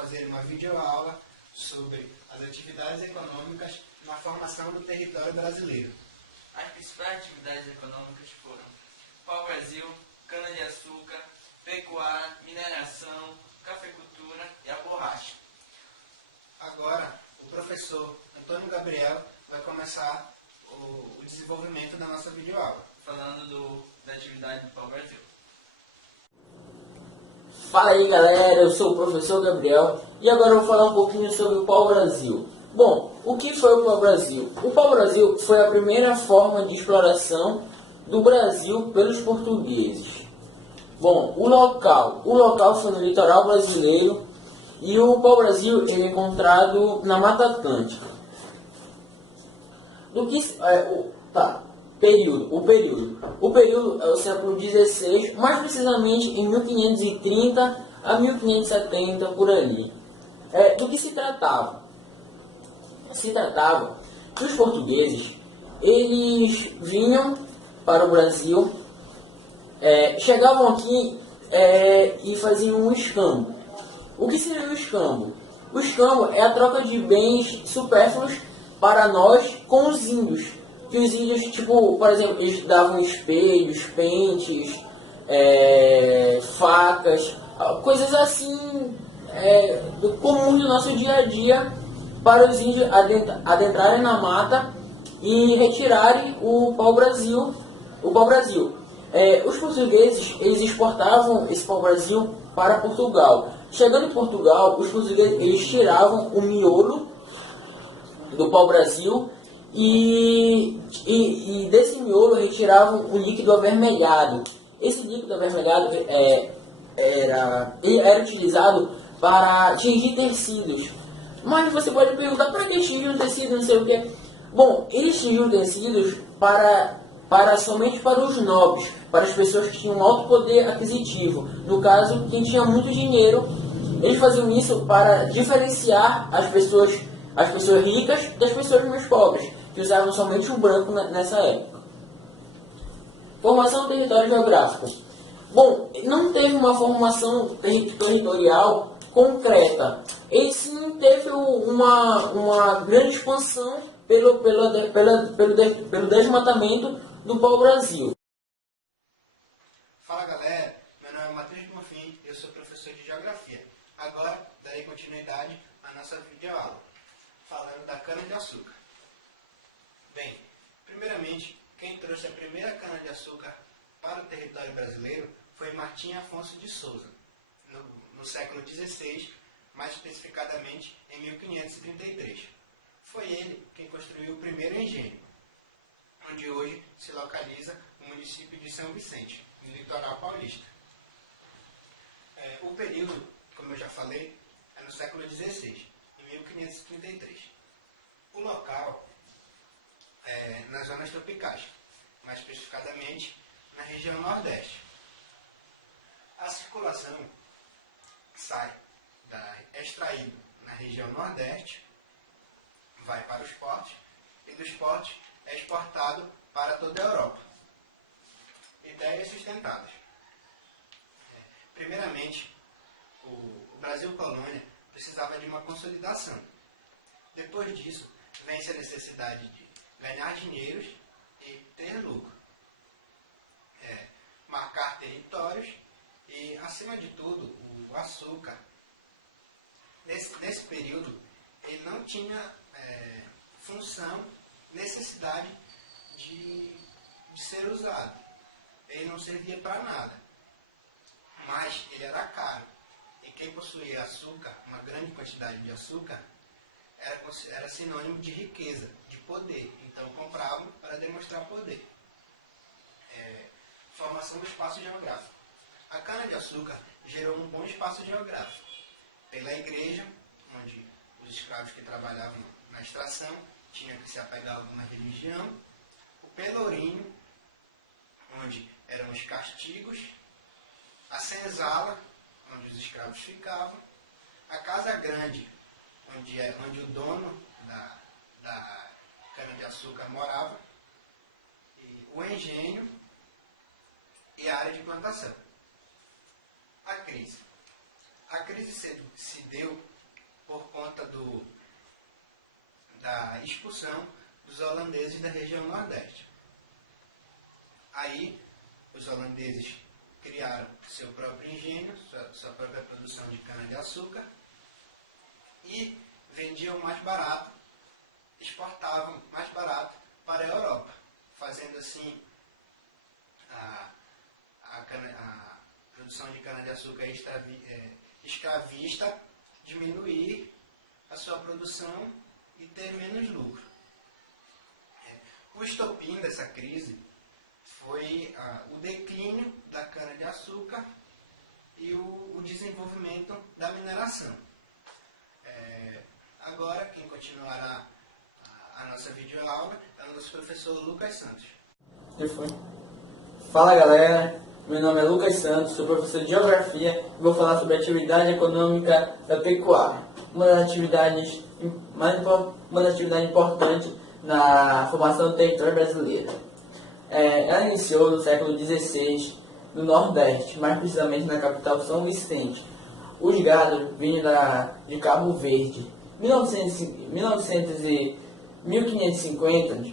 fazer uma videoaula sobre as atividades econômicas na formação do território brasileiro. As principais atividades econômicas foram pau-brasil, cana-de-açúcar, pecuária, mineração, cafeicultura e a borracha. Agora, o professor Antônio Gabriel vai começar o desenvolvimento da nossa videoaula. Falando da atividade do pau-brasil. Fala aí galera, eu sou o professor Gabriel e agora eu vou falar um pouquinho sobre o pau-brasil. Bom, o que foi o pau-brasil? O pau-brasil foi a primeira forma de exploração do Brasil pelos portugueses. Bom, o local foi no litoral brasileiro e o pau-brasil ele é encontrado na Mata Atlântica. O período é o século XVI, mais precisamente em 1530 a 1570, por ali. Do que se tratava? Se tratava que os portugueses, eles vinham para o Brasil, chegavam aqui e faziam um escambo. O que seria o escambo? O escambo é a troca de bens supérfluos para nós com os índios. Que os índios, tipo, por exemplo, eles davam espelhos, pentes, facas, coisas assim comuns do nosso dia a dia para os índios adentrarem na mata e retirarem o pau-brasil. Os portugueses, eles exportavam esse pau-brasil para Portugal. Chegando em Portugal, os portugueses eles tiravam o miolo do pau-brasil e desse miolo retiravam o líquido avermelhado. Esse líquido avermelhado era utilizado para tingir tecidos. Mas você pode perguntar, para que tingir um tecido, não sei o que. Bom, eles tingiam tecidos somente para os nobres, para as pessoas que tinham alto poder aquisitivo. No caso, quem tinha muito dinheiro, eles faziam isso para diferenciar as pessoas ricas das pessoas mais pobres, que usavam somente o branco nessa época. Formação do território geográfico. Bom, não teve uma formação territorial concreta. Ele sim teve uma grande expansão pelo desmatamento do pau-brasil. Fala galera, meu nome é Matheus Bonfim e eu sou professor de Geografia. Agora darei continuidade à nossa videoaula, falando da cana-de-açúcar. Bem, primeiramente, quem trouxe a primeira cana-de-açúcar para o território brasileiro foi Martim Afonso de Souza, no século XVI, mais especificadamente em 1533. Foi ele quem construiu o primeiro engenho, onde hoje se localiza o município de São Vicente, no litoral paulista. O período, como eu já falei, é no século XVI, em 1533. O local é nas zonas tropicais, mais especificadamente na região Nordeste. A circulação extraído na região Nordeste, vai para os portos, e dos portos é exportado para toda a Europa. Ideias sustentadas. Primeiramente, o Brasil colônia precisava de uma consolidação. Depois disso, vem-se a necessidade de ganhar dinheiros e ter lucro. Marcar territórios e, acima de tudo, o açúcar. Nesse período, ele não tinha função, necessidade de ser usado. Ele não servia para nada, mas ele era caro. E quem possuía açúcar, uma grande quantidade de açúcar, era sinônimo de riqueza, de poder. Então compravam para demonstrar poder. Formação do espaço geográfico. A cana-de-açúcar gerou um bom espaço geográfico. Pela igreja, onde os escravos que trabalhavam na extração tinham que se apegar a alguma religião. O pelourinho, onde eram os castigos. A senzala, onde os escravos ficavam. A casa grande, onde o dono da cana-de-açúcar morava. E o engenho e a área de plantação. A crise. A crise se deu por conta da expulsão dos holandeses da região Nordeste. Aí, os holandeses criaram seu próprio engenho, sua própria produção de cana-de-açúcar e vendiam mais barato, exportavam mais barato para a Europa, fazendo assim a produção de cana-de-açúcar escravista diminuir a sua produção e ter menos lucro. O estopim dessa crise foi o declínio da cana-de-açúcar e o desenvolvimento da mineração. Agora, quem continuará a nossa videoaula é o nosso professor Lucas Santos. Fala galera, meu nome é Lucas Santos, sou professor de Geografia e vou falar sobre a atividade econômica da pecuária, uma das atividades importantes na formação do território brasileiro. Ela iniciou no século XVI no Nordeste, mais precisamente na capital São Vicente. Os gados vinham de Cabo Verde. Em 1550,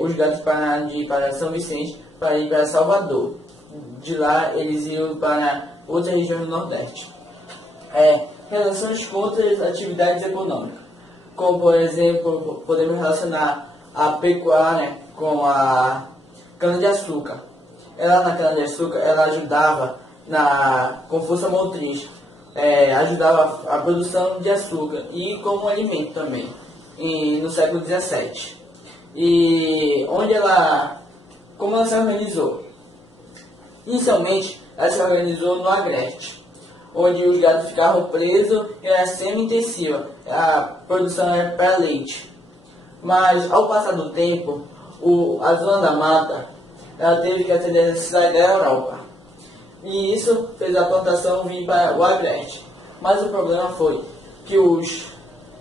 os gados pararam de ir para São Vicente para ir para Salvador. De lá, eles iam para outras regiões do Nordeste. Relações com outras atividades econômicas, como, por exemplo, podemos relacionar a pecuária com a cana-de-açúcar. Na cana-de-açúcar, ela ajudava com força motriz, ajudava a produção de açúcar e como alimento também, no século XVII. E como ela se organizou? Inicialmente, ela se organizou no agreste, onde os gados ficavam presos e era semi-intensiva, a produção era para leite. Mas, ao passar do tempo, a zona da mata ela teve que atender a necessidade da Europa. E isso fez a plantação vir para o agreste. Mas o problema foi que os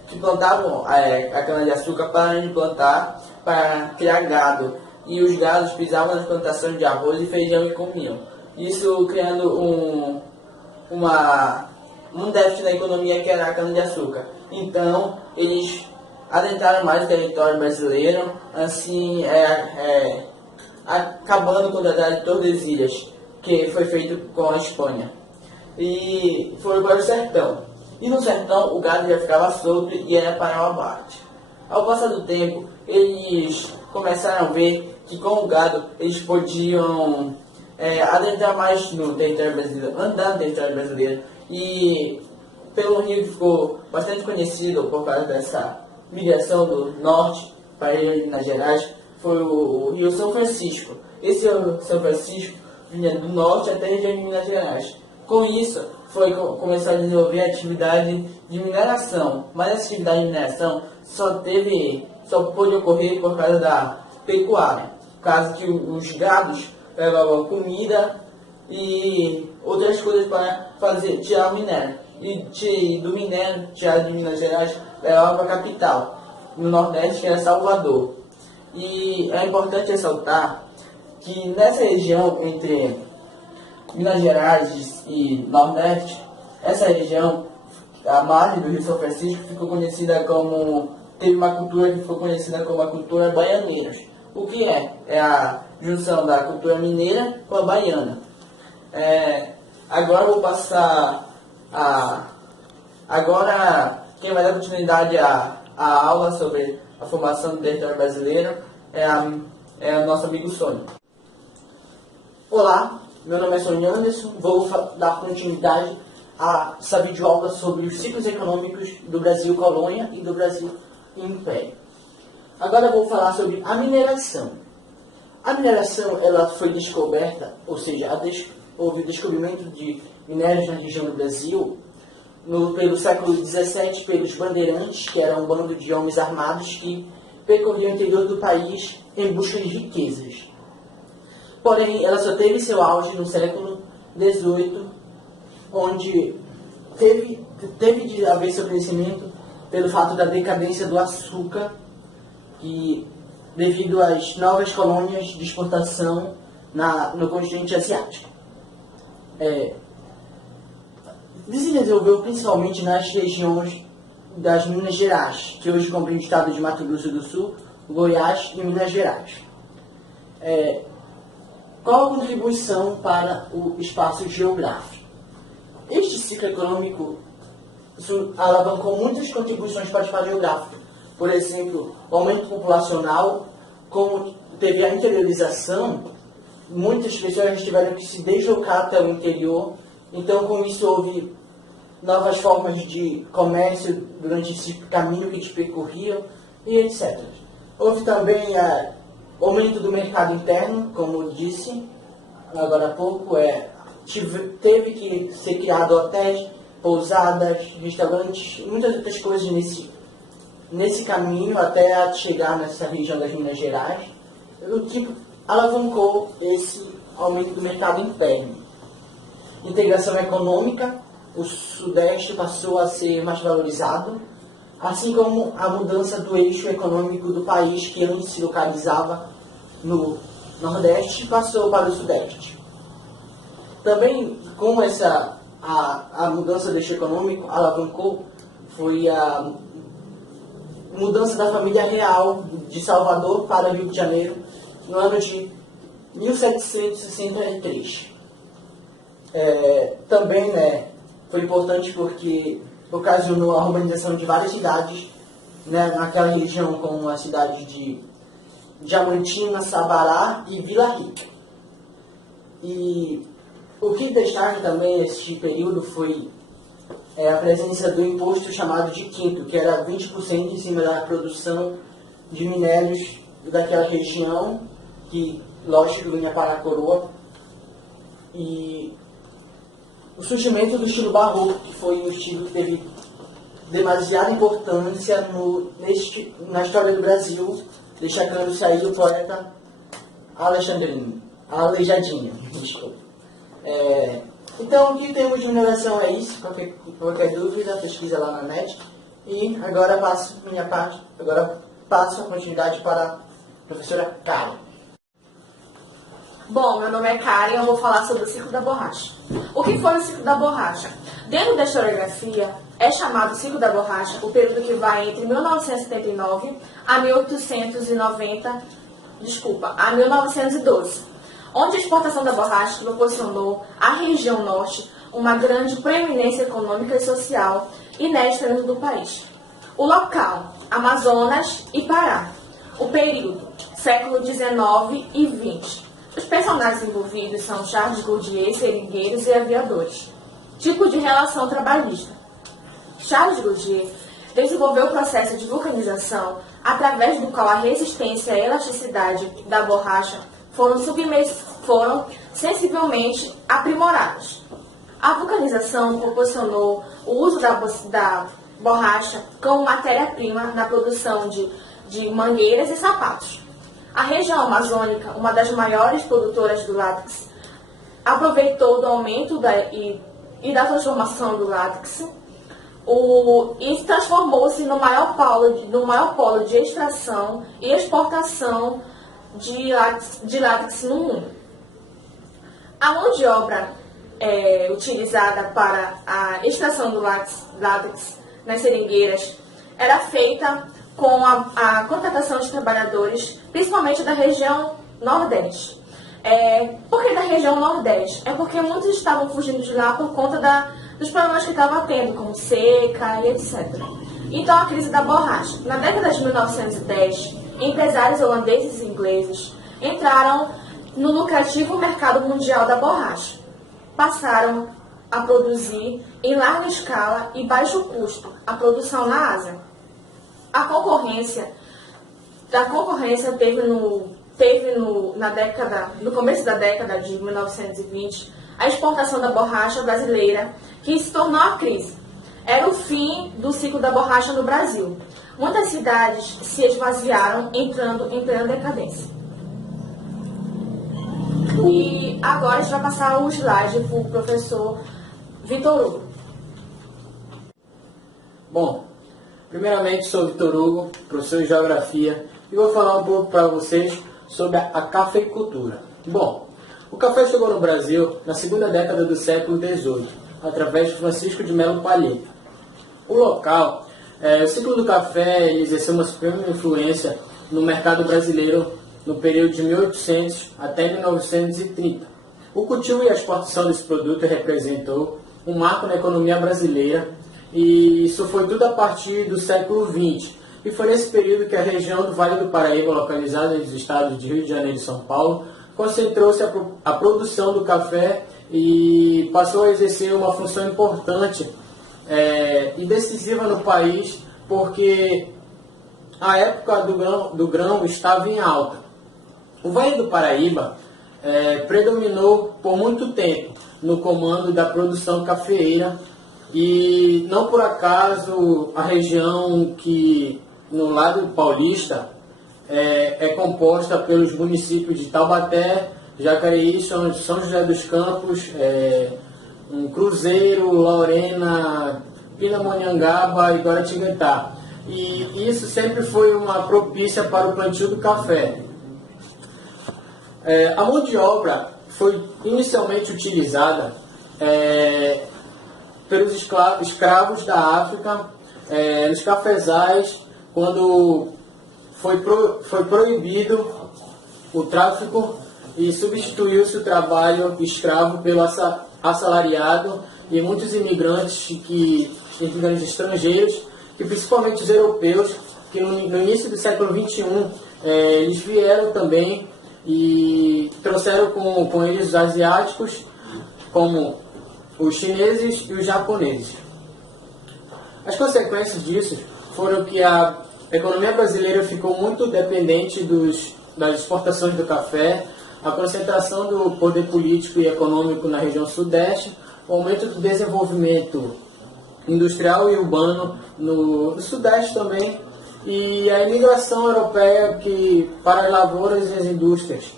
que plantavam a cana-de-açúcar pararam de plantar para criar gado. E os gados pisavam nas plantações de arroz e feijão e comiam. Isso criando um déficit na economia que era a cana-de-açúcar. Então, eles adentraram mais o território brasileiro, assim, acabando com o Tratado de Tordesilhas, que foi feito com a Espanha. E foram para o sertão. E no sertão, o gado já ficava solto e era para o abate. Ao passar do tempo, eles começaram a ver que com o gado eles podiam adentrar mais no território brasileiro, andar no território brasileiro. E pelo rio que ficou bastante conhecido por causa dessa migração do norte para Minas Gerais, foi o Rio São Francisco. Esse Rio São Francisco vinha do norte até a região de Minas Gerais. Com isso, foi começar a desenvolver a atividade de mineração. Mas essa atividade de mineração só pôde ocorrer por causa da pecuária, caso que os gados levavam comida e outras coisas para tirar o minério. E do minério, tirado de Minas Gerais, levava para a capital, no Nordeste, que era Salvador. E é importante ressaltar que nessa região entre Minas Gerais e Nordeste, essa região, a margem do Rio São Francisco, teve uma cultura que ficou conhecida como a cultura baianeiros. O que é? É a junção da cultura mineira com a baiana. Agora eu vou passar Agora, quem vai dar continuidade à aula sobre a formação do território brasileiro é o nosso amigo Sônia. Olá, meu nome é Sônia Anderson, vou dar continuidade a essa videoaula sobre os ciclos econômicos do Brasil colônia e do Brasil império. Agora vou falar sobre a mineração. A mineração ela foi descoberta, ou seja, houve o descobrimento de minérios na região do Brasil pelo século XVII pelos bandeirantes, que eram um bando de homens armados que percorriam o interior do país em busca de riquezas. Porém, ela só teve seu auge no século XVIII, onde teve de haver seu crescimento pelo fato da decadência do açúcar, e devido às novas colônias de exportação no continente asiático. Se desenvolveu principalmente nas regiões das Minas Gerais, que hoje compreende o estado de Mato Grosso do Sul, Goiás e Minas Gerais. Qual a contribuição para o espaço geográfico? Este ciclo econômico alavancou muitas contribuições para o espaço geográfico. Por exemplo, o aumento populacional, como teve a interiorização, muitas pessoas tiveram que se deslocar até o interior. Então, com isso, houve novas formas de comércio durante esse caminho que eles percorriam e etc. Houve também o aumento do mercado interno, como eu disse agora há pouco, teve que ser criado hotéis, pousadas, restaurantes, muitas outras coisas nesse caminho até chegar nessa região das Minas Gerais, o que alavancou esse aumento do mercado interno. Integração econômica, o Sudeste passou a ser mais valorizado, assim como a mudança do eixo econômico do país, que antes se localizava no Nordeste, passou para o Sudeste. Também, com a mudança do eixo econômico, alavancou, foi a mudança da família real de Salvador para Rio de Janeiro, no ano de 1763. Também foi importante porque ocasionou a urbanização de várias cidades, naquela região, como a cidade de Diamantina, Sabará e Vila Rica. E o que destaca também neste período foi a presença do imposto chamado de quinto, que era 20% em cima da produção de minérios daquela região, que, lógico, vinha para a coroa. E o surgimento do estilo barroco, que foi um estilo que teve demasiada importância na história do Brasil, destacando-se aí o poeta Aleijadinho. Desculpa. Então, o que temos de mineração é isso. Qualquer dúvida, pesquisa lá na net. E agora passo a continuidade para a professora Karen. Bom, meu nome é Karen e eu vou falar sobre o ciclo da borracha. O que foi o ciclo da borracha? Dentro da historiografia, é chamado ciclo da borracha o período que vai entre 1979 a 1912, onde a exportação da borracha proporcionou à região norte uma grande preeminência econômica e social inédita dentro do país. O local, Amazonas e Pará. O período, século XIX e XX. Os personagens envolvidos são Charles Goodyear, seringueiros e aviadores. Tipo de relação trabalhista. Charles Goodyear desenvolveu o processo de vulcanização através do qual a resistência e a elasticidade da borracha foram sensivelmente aprimoradas. A vulcanização proporcionou o uso da borracha como matéria-prima na produção de mangueiras e sapatos. A região amazônica, uma das maiores produtoras do látex, aproveitou do aumento e da transformação do látex e transformou-se no maior polo de extração e exportação de látex no mundo. A mão de obra utilizada para a extração do látex nas seringueiras era feita com a contratação de trabalhadores, principalmente da região Nordeste. Por que da região Nordeste? É porque muitos estavam fugindo de lá por conta dos problemas que estavam tendo, como seca e etc. Então, a crise da borracha. Na década de 1910, empresários holandeses e ingleses entraram no lucrativo mercado mundial da borracha. Passaram a produzir em larga escala e baixo custo a produção na Ásia. A concorrência teve no começo da década de 1920 a exportação da borracha brasileira, que se tornou a crise. Era o fim do ciclo da borracha no Brasil. Muitas cidades se esvaziaram, entrando em plena decadência. E agora a gente vai passar o slide para o professor Vitor Hugo. Bom, primeiramente sou Vitor Hugo, professor de Geografia, e vou falar um pouco para vocês sobre a cafeicultura. Bom, o café chegou no Brasil na segunda década do século XVIII, através de Francisco de Melo Palheta. O local O ciclo do café ele exerceu uma suprema influência no mercado brasileiro no período de 1800 até 1930. O cultivo e a exportação desse produto representou um marco na economia brasileira, e isso foi tudo a partir do século XX. E foi nesse período que a região do Vale do Paraíba, localizada nos estados de Rio de Janeiro e São Paulo, concentrou-se a produção do café e passou a exercer uma função importante e decisiva no país, porque a época do grão estava em alta. O Vale do Paraíba predominou por muito tempo no comando da produção cafeeira, e não por acaso a região que no lado paulista é composta pelos municípios de Taubaté, Jacareí, São José dos Campos, Cruzeiro, Lorena, Pindamonhangaba e Guaratinguetá. E isso sempre foi uma propícia para o plantio do café. A mão de obra foi inicialmente utilizada pelos escravos da África, nos cafezais, quando foi proibido o tráfico e substituiu-se o trabalho escravo pelo assalariado, e muitos imigrantes estrangeiros, que principalmente os europeus, que no início do século XXI eles vieram também e trouxeram com eles os asiáticos, como os chineses e os japoneses. As consequências disso foram que a economia brasileira ficou muito dependente das exportações do café, a concentração do poder político e econômico na região sudeste, o aumento do desenvolvimento industrial e urbano no sudeste também, e a imigração europeia para as lavouras e as indústrias.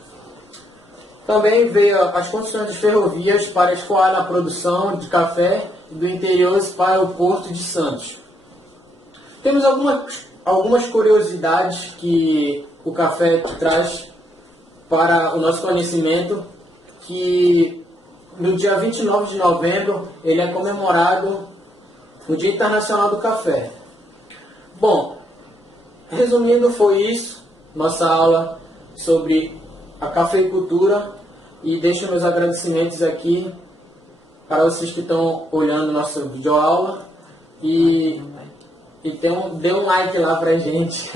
Também veio as construções de ferrovias para escoar na produção de café do interior para o Porto de Santos. Temos algumas curiosidades que o café traz para o nosso conhecimento, que no dia 29 de novembro ele é comemorado o Dia Internacional do Café. Bom, resumindo, foi isso, nossa aula sobre a cafeicultura, e deixo meus agradecimentos aqui para vocês que estão olhando nossa videoaula, e dê um like lá pra gente.